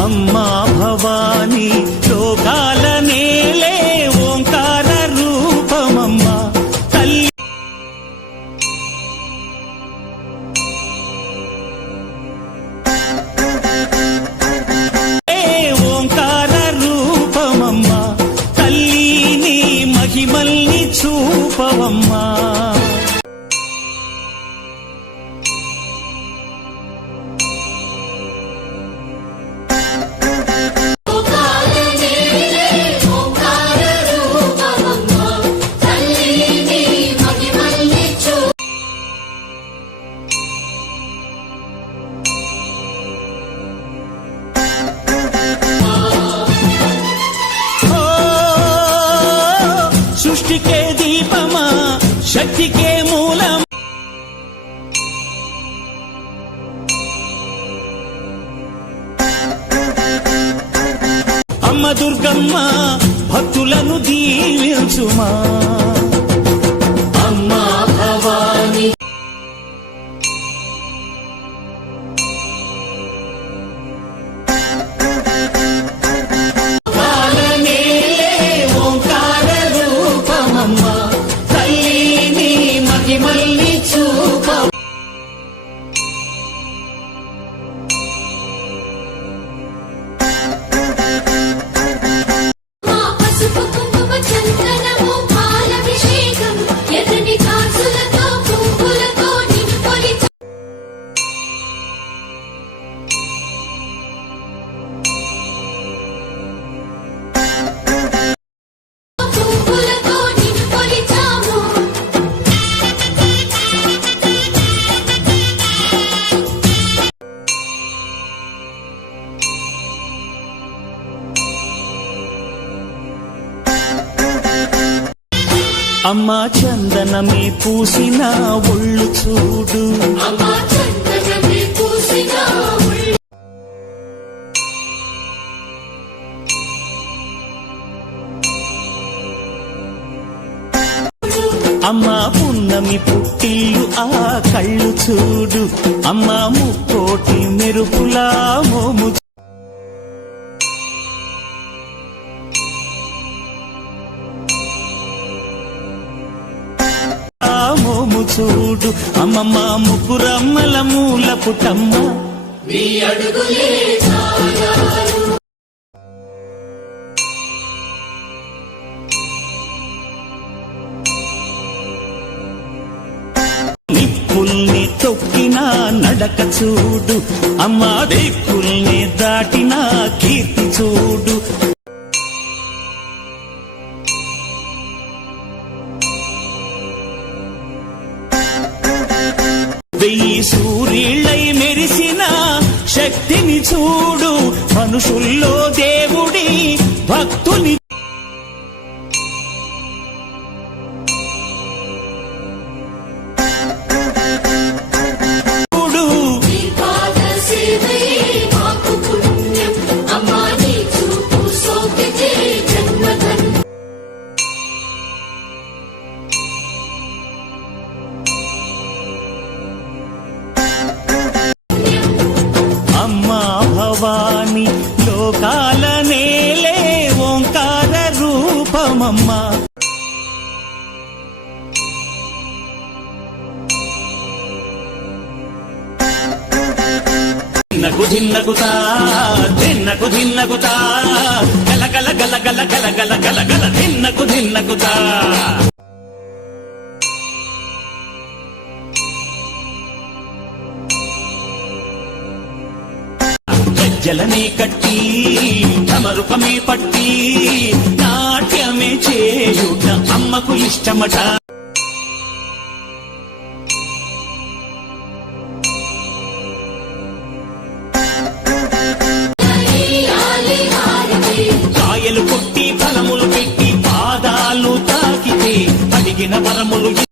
అమ్మా భవాని లోకాల నేలే ఓంకార రూపమమ్మ తల్లి ఓంకార రూపమమ్మ తల్లి నీ మహిమల్ని చూపవమ్మా సృష్టికే దీపమా శక్తికే మూలం అమ్మ దుర్గమ్మ భక్తులను దీవించుమా అమ్మా భవాని అమ్మా చందనమే పూసిన ఒళ్ళు చూడు అమ్మా పున్నమి పుట్టిల్లు ఆ కళ్ళు చూడు అమ్మా ముక్కోటి మెరుపులా మోము చూడు అమ్మమ్మ ముగ్గురమ్మల మూల పుట్టమ్మ నిప్పుల్ని తొక్కిన నడక చూడు అమ్మ దిక్కుల్ని దాటిన కీర్తి చూడు వెయ్యి సూర్యుళ్ళై మెరిసిన శక్తిని చూడు మనుషుల్లో దేవుడి భక్తుని చూడు భవాని లోకాల నేలే ఓంకార రూపమమ్మ ధిన్నకు ధిన్నకుతా ధిన్నకు ధిన్నకుతా గల గల గల గల గల గల గల గల ధిన్నకు ధిన్నకుతా జలనే కట్టి తమరుపమే పట్టి నాట్యమే చేయుట అమ్మకు ఇష్టమట కాయలు కొట్టి ఫలములు పెట్టి పాదాలు తాకితే అడిగిన వరములు